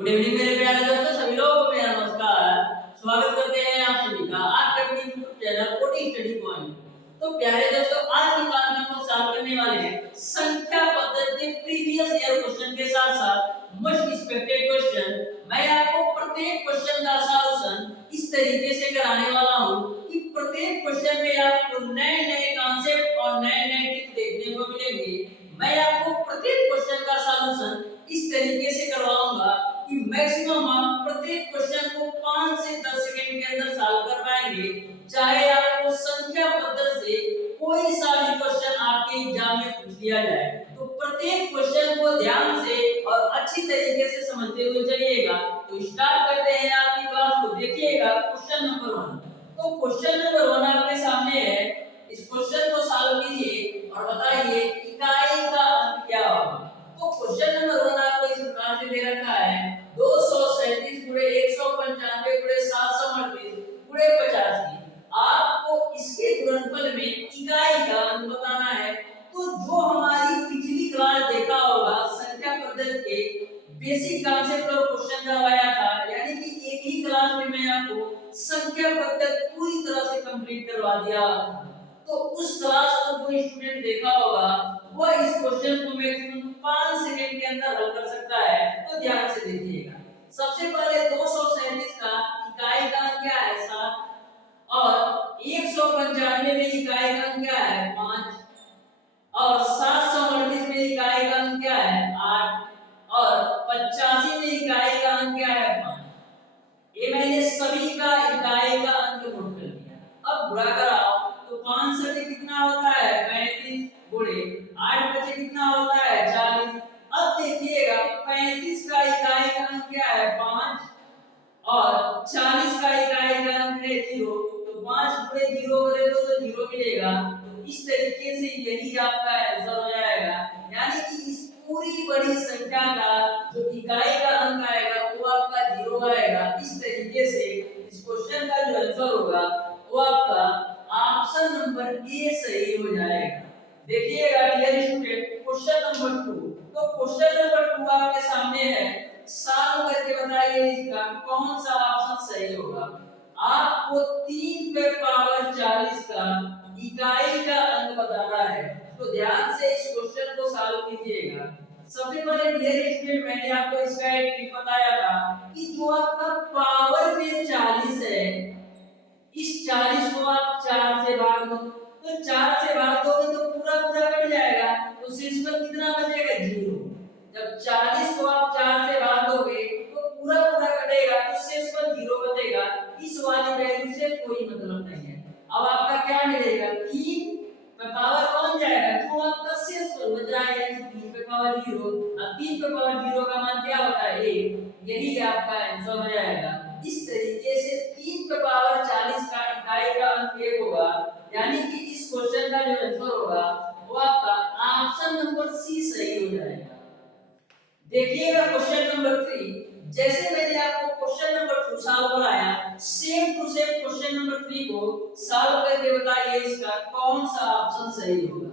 Good evening मेरे प्यारे दोस्तों, सभी लोगों को मेरा नमस्कार। स्वागत करते हैं आप सभी का आपके अपने YouTube channel coding study point. तो प्यारे दोस्तों, आज की क्लास में हम लोग सॉल्व करने वाले हैं संख्या पद्धति के प्रीवियस ईयर क्वेश्चन के साथ साथ मोस्ट एक्सपेक्टेड क्वेश्चन। मैं आपको प्रत्येक क्वेश्चन का सॉल्यूशन इस तरीके से कराने वाला हूं कि प्रत्येक क्वेश्चन में आपको नए नए कॉन्सेप्ट और नए नए टिप्स देखने को मिलेंगे। मैं आपको प्रत्येक क्वेश्चन का सॉल्यूशन इस तरीके से करवाऊंगा कि मैक्सिमम आप प्रत्येक क्वेश्चन को 5 से 10 सेकंड के अंदर सॉल्व कर पाएंगे। चाहे आपको संख्या पद्धति से कोई सा भी क्वेश्चन आपके एग्जाम में पूछ लिया जाए, तो प्रत्येक क्वेश्चन को ध्यान से और अच्छी तरीके से समझते हुए चलिएगा। तो स्टार्ट करते हैं आपकी क्लास को। देखिएगा क्वेश्चन नंबर 1। तो क्वेश्चन नंबर 1 आपके सामने है। इस क्वेश्चन को सॉल्व कीजिए और बताइए इकाई का अंक क्या होगा। तो क्वेश्चन नंबर 1 आपको इस प्रकार से दे रखा है 237 गुणे 195 गुणे 738 गुणे 85। आपको इसके गुणनफल में इकाई का अंक बताना है। तो जो हमारी पिछली क्लास देखा होगा संख्या पद्धति के बेसिक कॉन्सेप्ट और क्वेश्चन करवाया था, यानी कि एक ही क्लास में मैं आपको संख्या पद्धति पूरी तरह से कंप्लीट करवा दिया था। तो उस क्लास को कोई स्टूडेंट देखा होगा वो इस क्वेश्चन को मैक्सिमम 5 सेकंड के अंदर हल कर सकता है। तो ध्यान से देखिएगा। सबसे पहले 237 का इकाई का अंक क्या है 7 और 195 में इकाई का अंक क्या है 5 और 738 में इकाई का अंक क्या है 8 और 85 में इकाई का अंक क्या है 5। ये मैंने सभी का इकाई का अंक नोट कर लिया। अब गुणा कराओ तो 5 से कितना होता है 35 गुणे 8 बचे कितना होता है 40। अब देखिएगा 35 का इकाई का अंक क्या है 5 और 40 का इकाई का अंक है 0। तो 5 गुणे 0 करे तो 0 मिलेगा। तो इस तरीके से यही आपका आंसर हो जाएगा, यानी कि इस पूरी बड़ी संख्या का जो इकाई का अंक आएगा वो आपका 0 आएगा। इस तरीके से इस क्वेश्चन का जो आंसर होगा वो आपका ऑप्शन नंबर ए सही हो जाएगा। देखिएगा डियर स्टूडेंट क्वेश्चन नंबर 2। तो क्वेश्चन नंबर 2 आपके सामने है। सॉल्व करके बताइए इसका कौन सा ऑप्शन सही होगा। आपको 3 पे पावर 40 का इकाई का अंक बताना है। तो ध्यान से इस क्वेश्चन को सॉल्व कीजिएगा। सबसे पहले डियर स्टूडेंट मैंने आपको इसका एक ट्रिक बताया था कि जो आपका पावर में 40 है, इस 40 को आप 4 से भाग दो। तो 4 से भाग दोगे तो पूरा पूरा कट जाएगा, तो शेषफल कितना बचेगा 0। जब 40 को आप 4 से भाग दोगे तो पूरा पूरा कटेगा, तो शेषफल 0 बचेगा। इस वाली वैल्यू से कोई मतलब नहीं है। अब आपका क्या मिलेगा 3 पे पावर कौन जाएगा जो आपका शेषफल बच रहा है, यानी 3 पे पावर 0। अब 3 पे पावर 0 का मान क्या होता है 1, यही आपका आंसर हो जाएगा। इस तरीके से 3 पे पावर 40 का इकाई का अंक 1 होगा, यानी कि इस क्वेश्चन का जो आंसर होगा वो आपका ऑप्शन नंबर सी सही हो जाएगा। देखिएगा क्वेश्चन नंबर 3। जैसे मैंने आपको क्वेश्चन नंबर 2 सॉल्व कराया, same to same question number 3 को सॉल्व करके बताइए इसका कौन सा ऑप्शन सही होगा।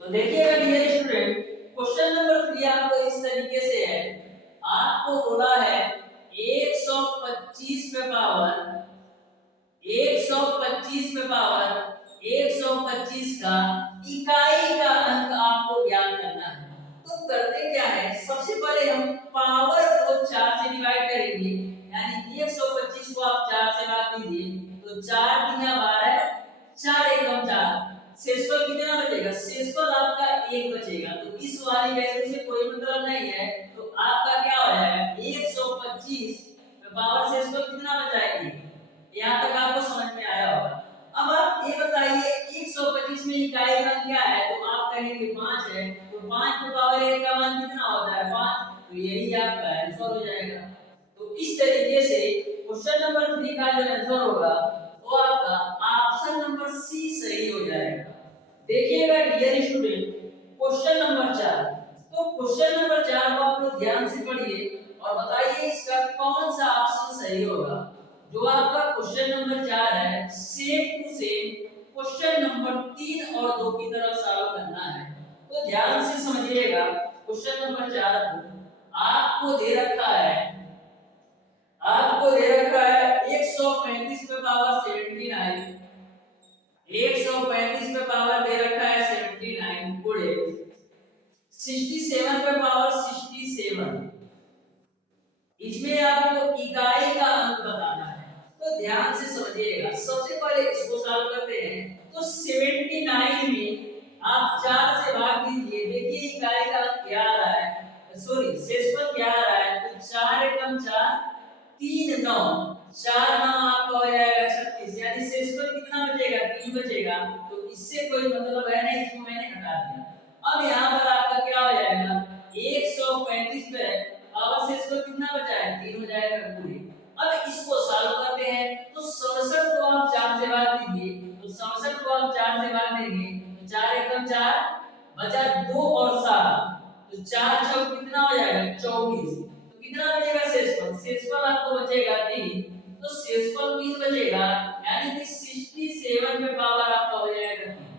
तो देखिएगा डियर स्टूडेंट क्वेश्चन नंबर 3 आपको इस तरीके से है। आपको बोला है 125 पे पावर 125 का इकाई का अंक आपको ज्ञात करना है। तो करते क्या है, सबसे पहले हम पावर को 4 से डिवाइड करेंगे, यानी 125 को आप 4 से भाग दीजिए तो 4 गुना 12 4 एकम 4। शेषफल कितना बचेगा, शेषफल आपका 1 बचेगा। तो इस वाली वैल्यू से कोई मतलब नहीं है, तो आपका क्या हो जाएगा 125 पे पावर शेषफल कितना बचा है 1। यहाँ तक आपको समझ में आया होगा। अब आप ये बताइए 125 में इकाई का क्या है, तो आप कहेंगे 5 है। तो 5 पे पावर 1 का मान कितना होता है 5। तो यही आपका आंसर हो जाएगा। तो इस तरीके से क्वेश्चन नंबर 3 का जो आंसर होगा वो आपका ऑप्शन नंबर सी सही हो जाएगा। देखिएगा डियर स्टूडेंट क्वेश्चन नंबर 4। तो क्वेश्चन नंबर 4 को आप लोग ध्यान से पढ़िए और बताइए इसका कौन सा ऑप्शन सही होगा। जो आपका क्वेश्चन नंबर 4 है same to same question question number 3 और 2 की तरफ सॉल्व करना है। तो ध्यान से समझिएगा। क्वेश्चन नंबर 4 को आपको दे रखा है 135 पे पावर 79, 135 पे पावर दे रखा है 79 गुणे 67 पे पावर 67। इसमें आपको इकाई का अंक बताना है। तो ध्यान से समझिएगा। सबसे पहले इसको सॉल्व करते हैं। तो 79 में आप 4 से भाग दीजिए। देखिए इकाई का अंक क्या आ रहा है, सॉरी शेषफल क्या आ रहा है। तो 4 एकम 4 3 9, 4 9 आपका हो जाएगा 36, यानी शेषफल कितना बचेगा 3 बचेगा। तो इससे कोई मतलब है नहीं, इसको मैंने हटा दिया। अब यहाँ पर आपका क्या हो जाएगा 135 पे पावर शेषफल कितना बचा है 3 हो जाएगा पूरे। अब इसको सॉल्व करते हैं। तो 67 को आप 4 से भाग दीजिए। तो 67 को आप 4 से भाग देंगे तो 4 एकम 4 बचा 2 और 7, तो 4 6 कितना हो जाएगा 24। तो कितना बचेगा शेषफल, शेषफल आपको बचेगा 3। तो शेषफल 3 बचेगा, यानी कि 67 पे पावर आपका हो जाएगा 3।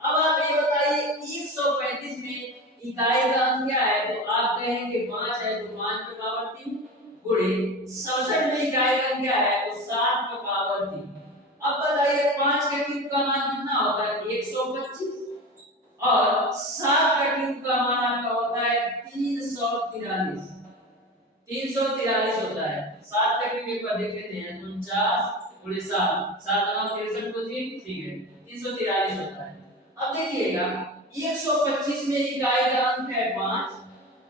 अब आप ये बताइए 135 में इकाई का अंक क्या है। तो आप कहेंगे 5 है, तो 5 पे पावर 3 गुणे 67 में इकाई का अंक क्या है। तो 7 पे पावर 3। अब बताइए 5 के क्यूब का मान कितना होता है 125, और 7 का क्यूब का मान आपका होता है 343, 343 होता है। 7 का क्यूब एक बार देख लेते हैं। 49 गुणे 7, 7 9 63 को 3, ठीक है 343 होता है। अब देखिएगा 125 में इकाई का अंक है 5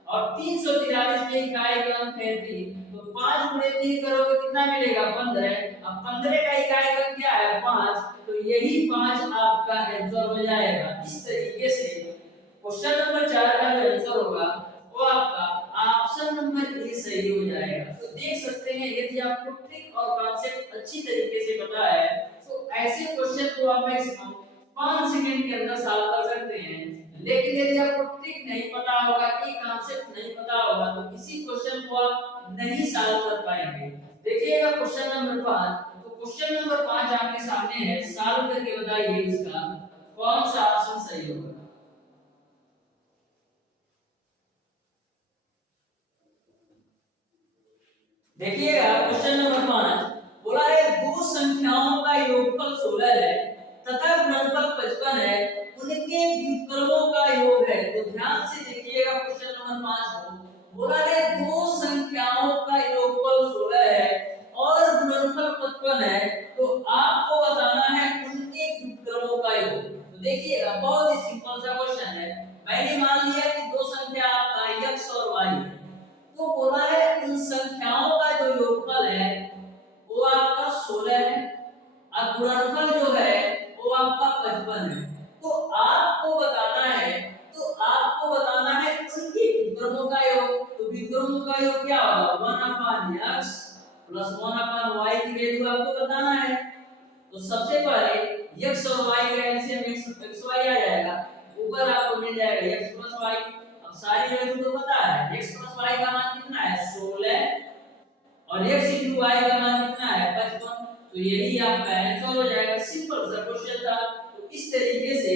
और 343 में इकाई का अंक है 3। तो 5 गुणे 3 करोगे कितना मिलेगा 15। अब 15 का इकाई का क्या है 5, तो यही 5 आपका आंसर हो जाएगा। इस तरीके से क्वेश्चन नंबर 4 का जो आंसर होगा वो आपका ऑप्शन नंबर ए सही हो जाएगा। तो देख सकते हैं यदि आपको ट्रिक और कॉन्सेप्ट अच्छी तरीके से पता है तो ऐसे क्वेश्चन को आप मैक्सिमम 5 सेकंड के अंदर सॉल्व कर सकते हैं। लेकिन यदि आपको ट्रिक नहीं पता होगा, ये कॉन्सेप्ट नहीं पता होगा, तो इसी क्वेश्चन को आप नहीं सॉल्व कर पाएंगे। देखिएगा क्वेश्चन नंबर 5। तो क्वेश्चन नंबर 5 आपके सामने है, सॉल्व करके बताइए इसका कौन सा ऑप्शन सही होगा। देखिएगा क्वेश्चन नंबर 5 बोला है दो संख्याओं का योगफल 16 है तथा गुणनफल 55 है, उनके व्युत्क्रमों का योग है। तो ध्यान से देखिएगा क्वेश्चन नंबर 5 को। बोला है दो संख्याओं का योगफल 16 है और गुणनफल 55 है, तो आपको बताना है उनके व्युत्क्रमों का योग। तो देखिएगा बहुत ही सिंपल सा क्वेश्चन है। मैंने मान लिया कि दो संख्या आपका x और y है। तो बोला है उन संख्याओं का जो योगफल है वो आपका 16 है और गुणनफल जो है वो आपका 55 है। तो आपको बताना है उनके व्युत्क्रमों का योग। तो व्युत्क्रमों का योग क्या होगा 1/x + 1/y की वैल्यू आपको बताना है। तो सबसे पहले x और y का एलसीएम xy आ जाएगा, ऊपर आपको मिल जाएगा x + y। अब सारी वैल्यू तो पता है, x + y का मान कितना है 16 और x * y का मान कितना है 55। तो यही आपका आंसर हो जाएगा। सिंपल सा क्वेश्चन था। तो इस तरीके से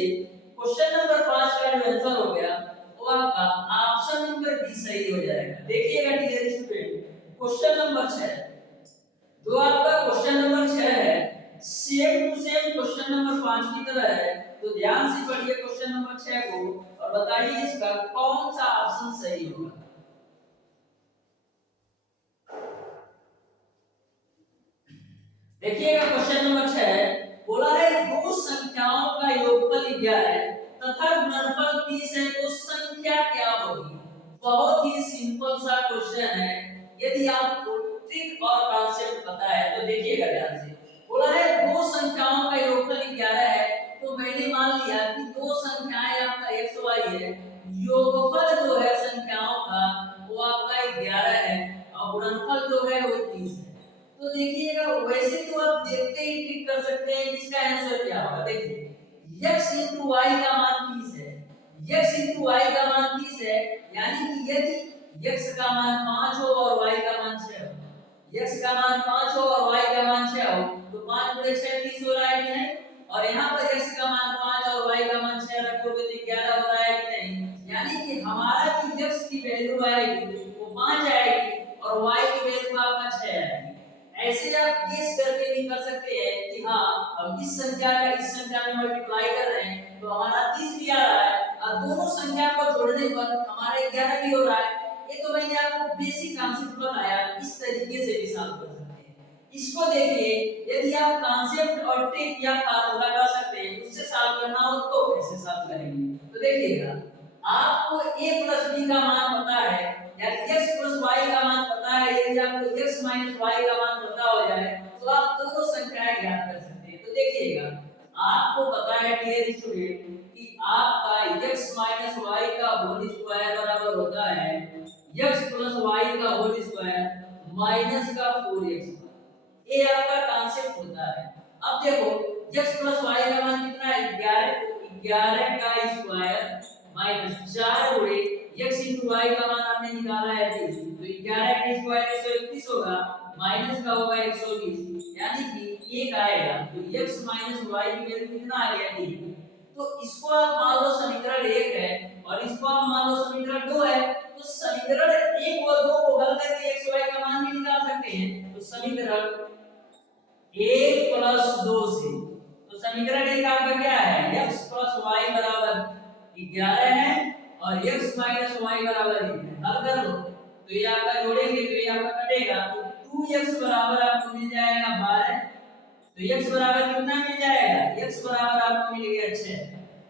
क्वेश्चन नंबर 5 का जो आंसर हो गया वो आपका ऑप्शन नंबर बी सही हो जाएगा। देखिएगा डियर स्टूडेंट क्वेश्चन नंबर 6, जो आपका क्वेश्चन नंबर 6 है same to same question number 5 की तरह है। तो ध्यान से पढ़िए क्वेश्चन नंबर 6 को और बताइए इसका कौन सा ऑप्शन सही होगा। देखिएगा क्वेश्चन नंबर 6 बोला है दो संख्याओं का योगफल 11 तथा गुणनफल 30 है, तो संख्या क्या होगी। बहुत ही सिंपल सा क्वेश्चन है। यदि आपको ट्रिक और कॉन्सेप्ट पता है तो देखिएगा ध्यान से। बोला है दो संख्याओं का योगफल 11 है, तो मैंने मान लिया कि दो संख्याएं आपका x y है, योगफल जो है संख्याओं का वो आपका 11 है और गुणनफल जो है वो 30 है। तो देखिएगा वैसे तो आप देखते ही टिक कर सकते हैं इसका आंसर क्या होगा। देखिए x * y का मान 30 है, x * y का मान 30 है, यानी कि यदि x का मान 5 हो और y का मान 6 हो, x का मान 5 हो और y का मान 6 हो, तो 5 × 6 30 हो रहा है कि नहीं। और यहाँ पर x का मान करोगे तो 11 हो रहा है कि नहीं, यानी कि हमारा जो x की वैल्यू आएगी वो 5 आएगी और y की वैल्यू आपका 6 आएगी। ऐसे आप गेस करके भी कर सकते हैं कि हाँ हम इस संख्या का इस संख्या में मल्टीप्लाई कर रहे हैं तो हमारा 30 भी आ रहा है और दोनों संख्या को जोड़ने पर हमारा 11 भी हो रहा है। ये तो मैंने आपको बेसिक कॉन्सेप्ट बताया, इस तरीके से भी सॉल्व कर सकते हैं। इसको देखिए, यदि आप कॉन्सेप्ट और ट्रिक या फार्मूला कर सकते हैं उससे सॉल्व करना हो तो कैसे सॉल्व करेंगे। तो देखिएगा, आपको a + b का मान पता है यानी x + y का मान पता है, यदि आपको x - y का मान पता हो जाए तो आप दोनों संख्याएं ज्ञात कर सकते हैं। तो देखिएगा, आपको पता है डियर स्टूडेंट कि आपका x - y का होल स्क्वायर बराबर होता है x + y का होल स्क्वायर माइनस का 4x। ये आपका कांसेप्ट होता है। अब देखो x + y का मान कितना है 11, 11 का स्क्वायर माइनस 4 गुणे x * y का मान आपने निकाला है 30, तो 11 का स्क्वायर 131 होगा माइनस का होगा 120, यानी कि 1 आएगा। तो x - y की वैल्यू कितना आ गया 3। तो इसको आप मान लो समीकरण 1 है और इसको आप मान लो समीकरण 2 है, तो समीकरण 1 और 2 को हल करके x y का मान भी निकाल सकते हैं। तो समीकरण 1 + 2 से, तो समीकरण 1 आपका क्या है x + y बराबर 11 है और x - y बराबर 1 है। हल कर लो तो ये आपका जोड़ेंगे तो ये आपका कटेगा, तो 2x बराबर आपको मिल जाएगा 12। तो x बराबर कितना मिल जाएगा, x बराबर आपको मिल गया 6।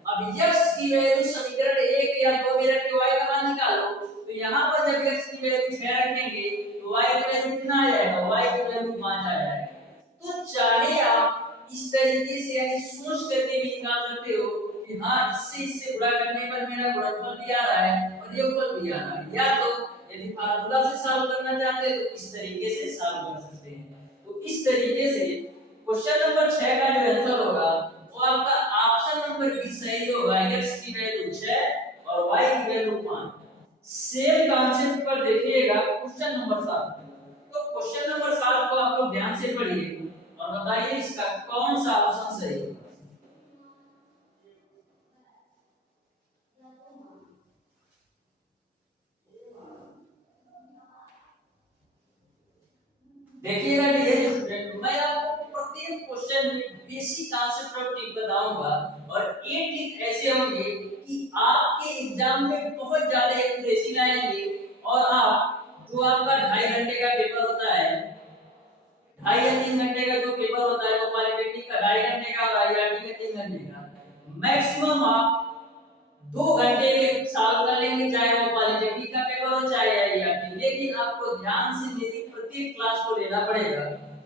अब x की वैल्यू समीकरण 1 या 2 में रख के y का मान निकालो, तो यहां पर जब x की वैल्यू 6 रखेंगे तो y की वैल्यू कितना आ जाएगा, y की वैल्यू 5 आ जाएगा। तो चाहे आप इस तरीके से यानी सोच करके भी निकाल सकते हो कि हाँ इससे गुणा करने पर मेरा गुणनफल भी आ रहा है और योगफल भी आ रहा है, या तो यदि फार्मूला से सॉल्व करना चाहते हैं तो इस तरीके से सॉल्व कर सकते हैं। तो इस तरीके से क्वेश्चन नंबर 6 का जो आंसर होगा वो आपका ऑप्शन नंबर बी सही होगा, x की वैल्यू 6 और y की वैल्यू 5। सेम कॉन्सेप्ट पर देखिएगा क्वेश्चन नंबर 7। तो क्वेश्चन नंबर 7 को आप लोग ध्यान से पढ़िए और बताइए इसका कौन सा ऑप्शन सही है। देखिएगा डियर स्टूडेंट, मैं आपको प्रत्येक क्वेश्चन में बेसिक कॉन्सेप्ट और ट्रिक बताऊंगा और ये ट्रिक ऐसे होंगे कि आपके एग्जाम में बहुत ज्यादा एक्यूरेसी लाएंगे और आप जो आपका 2.5 घंटे का पेपर होता है, 2.5 या 3 घंटे का जो पेपर होता है वो पॉलिटेक्निक का 2.5 घंटे का और आईआईटी का 3 घंटे का, मैक्सिमम आप 2 घंटे में सॉल्व कर लेंगे, चाहे वो पॉलिटेक्निक का पेपर हो चाहे आईआईटी। लेकिन आपको ध्यान से मेरी प्रत्येक क्लास को लेना पड़ेगा।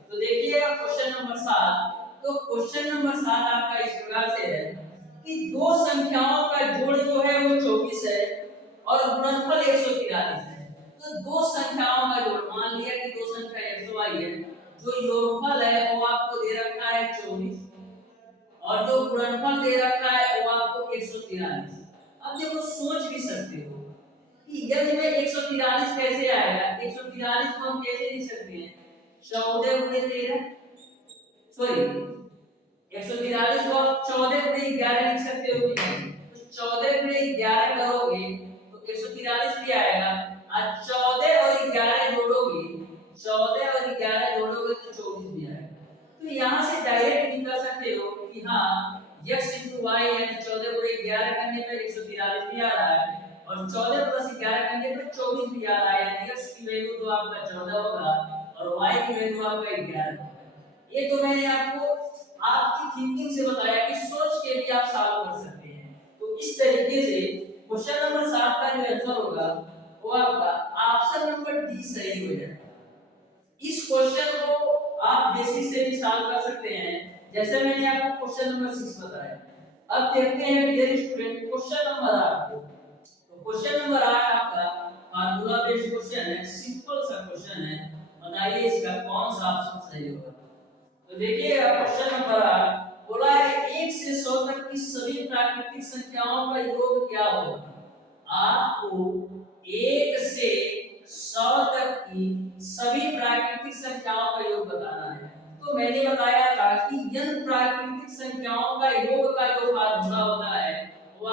तो देखिएगा क्वेश्चन नंबर 7। तो क्वेश्चन नंबर 7 आपका इस प्रकार से है कि दो संख्याओं का जोड़ जो है वो 24 है और गुणनफल 143 है। तो दो संख्याओं का जोड़, मान लिया कि दो संख्या x y है, जो योगफल है वो आपको दे रखा है 24 और जो गुणनफल दे रखा है वो आपको 143। अब देखो सोच भी सकते हो कि यदि में 143 कैसे आएगा, 143 को हम कैसे लिख सकते हैं 14 गुणे 13, सॉरी 143 को आप 14 गुणे 11 लिख सकते हो कि नहीं। तो 14 गुणे 11 करोगे तो 143 भी आएगा और 14 और 11 जोड़ोगे, 14 और 11 जोड़ोगे तो 24 भी आएगा। तो यहां से डायरेक्ट निकाल सकते हो कि हाँ x * y यानी 14 गुणे 11 करने पर 143 भी आ रहा है और 14 + 11 करने पर 24 भी आ रहा है, यानी x की वैल्यू तो आपका 14 होगा और y की वैल्यू आपका 11 होगा। ये तो मैंने आपको आपकी थिंकिंग से बताया कि सोच के भी आप सॉल्व कर सकते हैं। तो इस तरीके से क्वेश्चन नंबर 7 का जो आंसर होगा वो आपका ऑप्शन नंबर डी सही हो जाएगा। इस क्वेश्चन को आप बेसिक से भी सॉल्व कर सकते हैं, जैसे मैंने आपको क्वेश्चन नंबर 6 बताया। अब देखते हैं डियर स्टूडेंट क्वेश्चन नंबर 8 को। तो क्वेश्चन नंबर 8 आपका फार्मूला बेस्ड क्वेश्चन है, सिंपल सा क्वेश्चन है, बताइए इसका कौन सा ऑप्शन सही होगा। तो देखिए क्वेश्चन नंबर 8 बोला है 1 से 100 तक की सभी प्राकृतिक संख्याओं का योग क्या होगा। आपको 1 से 100 तक की सभी प्राकृतिक संख्याओं का योग बताना है। तो मैंने बताया था कि n प्राकृतिक संख्याओं का योग का जो फार्मूला होता है वो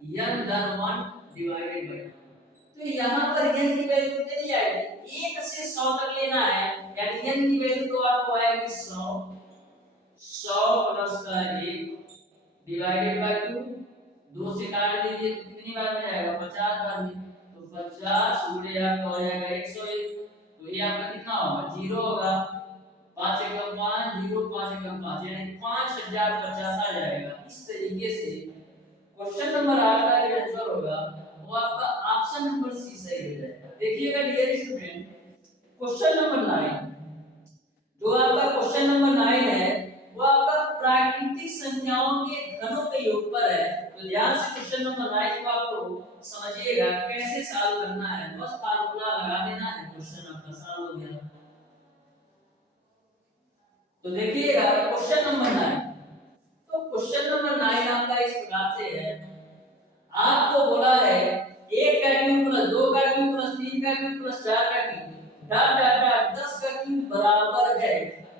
n धन 1 डिवाइडेड बाय 2। तो यहाँ पर n की वैल्यू कितनी आएगी, 1 से 100 तक लेना है, यानी n की वैल्यू तो आपको आएगी 100, 100 प्लस का 1 डिवाइडेड बाय 2, 2 से काट दीजिए तो कितनी बार में जाएगा, 50 बार में, तो 50 गुणे आपका हो जाएगा 101, तो ये आपका कितना होगा, 0 होगा, 5 एकम 5, 0 5 एकम 5, यानी 5050 आ जाएगा। इस तरीके से क्वेश्चन नंबर 8 का जो आंसर होगा वो आपका ऑप्शन नंबर सी सही हो जाएगा। देखिएगा डियर स्टूडेंट, क्वेश्चन नंबर 9, जो आपका क्वेश्चन नंबर 9 है वो आपका प्राकृतिक संख्याओं के घनों के योग पर है। तो ध्यान से क्वेश्चन नंबर 9 को आपको समझिएगा कैसे सॉल्व करना है, बस फार्मूला लगा देना है, क्वेश्चन आपका सॉल्व हो गया। तो देखिएगा क्वेश्चन नंबर 9, तो क्वेश्चन नंबर 9 आपका इस प्रकार से है, आपको बोला है 1 का क्यूब प्लस 2 का क्यूब प्लस 3 का क्यूब प्लस 4 का क्यूब डॉट डॉट डॉट 10 का क्यूब बराबर है,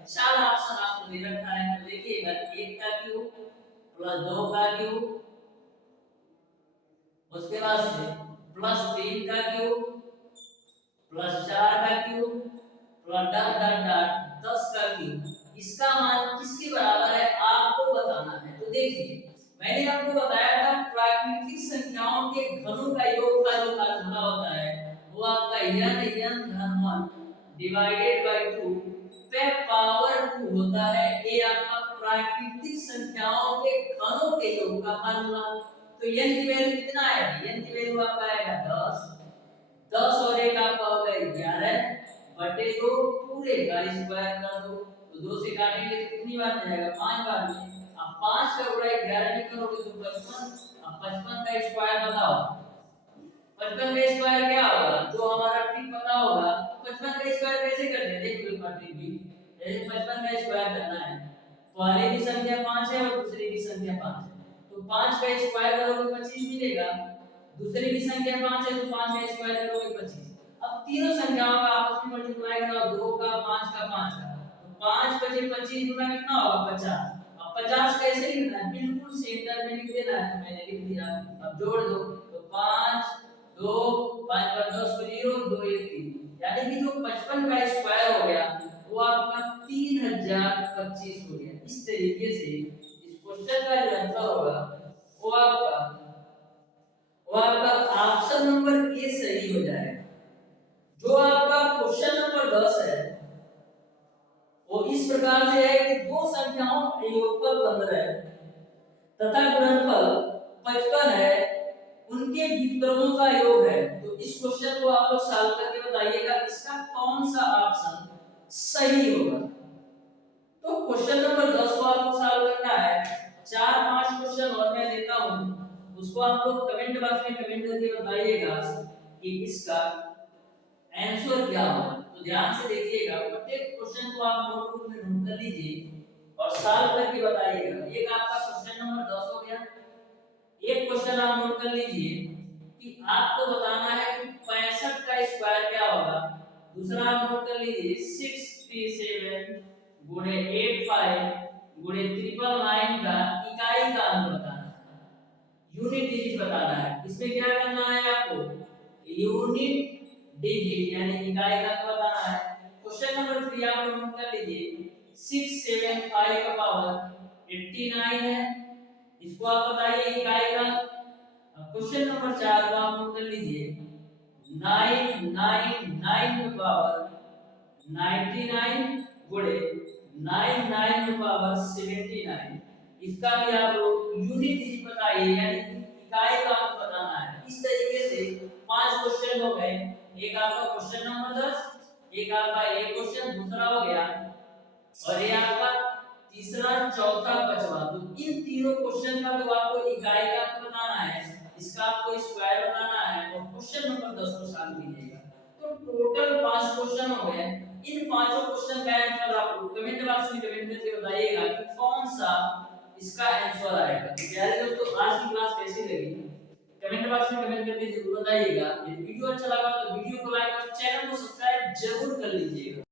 4 ऑप्शन आपको दे रखा है। तो देखिएगा 1 का क्यूब प्लस 2 का क्यूब, उसके बाद से प्लस 3 का क्यूब प्लस 4 का cube plus dot dot dot 10 का क्यूब, इसका मान किसके बराबर है आपको बताना है। तो देखिए मैंने आपको बताया था प्राकृतिक संख्याओं के घनों का योग का जो फार्मूला होता है वो आपका n धन 1 डिवाइडेड बाय 2 पे पावर 2 होता है। ये आपका प्राकृतिक संख्याओं के घनों के योग का फार्मूला। तो n की वैल्यू कितना आएगी, n की वैल्यू आपका आएगा 10, 10 और 1 आपका होगा 11 बटे 2 पूरे का स्क्वायर कर दो, तो 2 से काटेंगे तो कितनी बार में जाएगा, 5 बार में। अब 5 का गुणा 11 में करोगे तो 55, अब 55 का स्क्वायर बताओ, 55 का स्क्वायर क्या होगा, जो हमारा ट्रिक पता होगा 55 का स्क्वायर कैसे करते हैं, देख लो ट्रिक भी, जैसे 55 का स्क्वायर करना है, पहले की संख्या 5 है और दूसरी की संख्या 5 है, तो 5 का स्क्वायर करोगे 25 मिलेगा, दूसरी की संख्या 5 है तो 5 का स्क्वायर करोगे 25। अब तीनों संख्याओं का आपस में मल्टीप्लाई कराओ, 2 का 5 का 5 का, तो 5 बचे 25 गुना कितना होगा 50। अब 50 कैसे लिखना है, बिल्कुल सेंटर में लिख देना है, तो मैंने लिख दिया। अब जोड़ दो तो 5 2 5 पर 10 को 0 2 1 3, यानी कि जो 55 का स्क्वायर हो गया वो आपका 3025 हो गया। इस तरीके से इस क्वेश्चन का जो आंसर होगा वो आपका ऑप्शन नंबर ए सही हो जाएगा। जो आपका क्वेश्चन नंबर 10 है वो इस प्रकार से है कि दो संख्याओं के योगफल 15 है तथा गुणनफल 55 है, उनके व्युत्क्रमों का योग है। तो इस क्वेश्चन को आप लोग सॉल्व करके बताइएगा इसका कौन सा ऑप्शन सही होगा। तो क्वेश्चन नंबर 10 को आपको सॉल्व करना है, 4-5 क्वेश्चन और मैं देता हूं, उसको आप लोग कमेंट बॉक्स में कमेंट करके बताइएगा कि इसका आंसर क्या होगा। तो ध्यान से देखिएगा, प्रत्येक क्वेश्चन को आप नोटबुक में नोट कर लीजिए और सॉल्व करके बताइएगा। एक आपका क्वेश्चन नंबर 10 हो गया, एक क्वेश्चन आप नोट कर लीजिए कि आपको बताना है कि 65 का स्क्वायर क्या होगा। दूसरा आप नोट कर लीजिए 637 गुणे 85 गुणे 999 का इकाई का अंक बताना है, यूनिट डिजिट बताना है। इसमें क्या करना है आपको, यूनिट डिजिट यानी इकाई का अंक बताना है। क्वेश्चन नंबर 3 आप लोग नोट कर लीजिए 675 का पावर 89 है, इसको आप बताइए इकाई का। क्वेश्चन नंबर 4 को आप नोट कर लीजिए 999 का पावर 99 गुणे 99 का पावर 79, इसका भी आप लोग यूनिट डिजिट बताइए यानी इकाई का अंक बताना है। इस तरीके से 5 क्वेश्चन हो गए, एक आपका क्वेश्चन नंबर 10, एक आपका एक क्वेश्चन दूसरा हो गया और ये आपका तीसरा चौथा पांचवा। तो इन तीनों क्वेश्चन का तो आपको इकाई का अंक बताना है, इसका आपको स्क्वायर बताना है और क्वेश्चन नंबर 10 को सॉल्व कीजिएगा। तो टोटल 5 क्वेश्चन हो गए। इन पांचों क्वेश्चन का आंसर आप कमेंट बॉक्स में कमेंट करके बताइएगा कि कौन सा इसका आंसर आएगा। तो प्यारे दोस्तों, आज की क्लास कैसी लगी कमेंट बॉक्स में कमेंट करके जरूर बताइएगा। यदि वीडियो अच्छा लगा तो वीडियो को लाइक और चैनल को सब्सक्राइब जरूर कर लीजिएगा।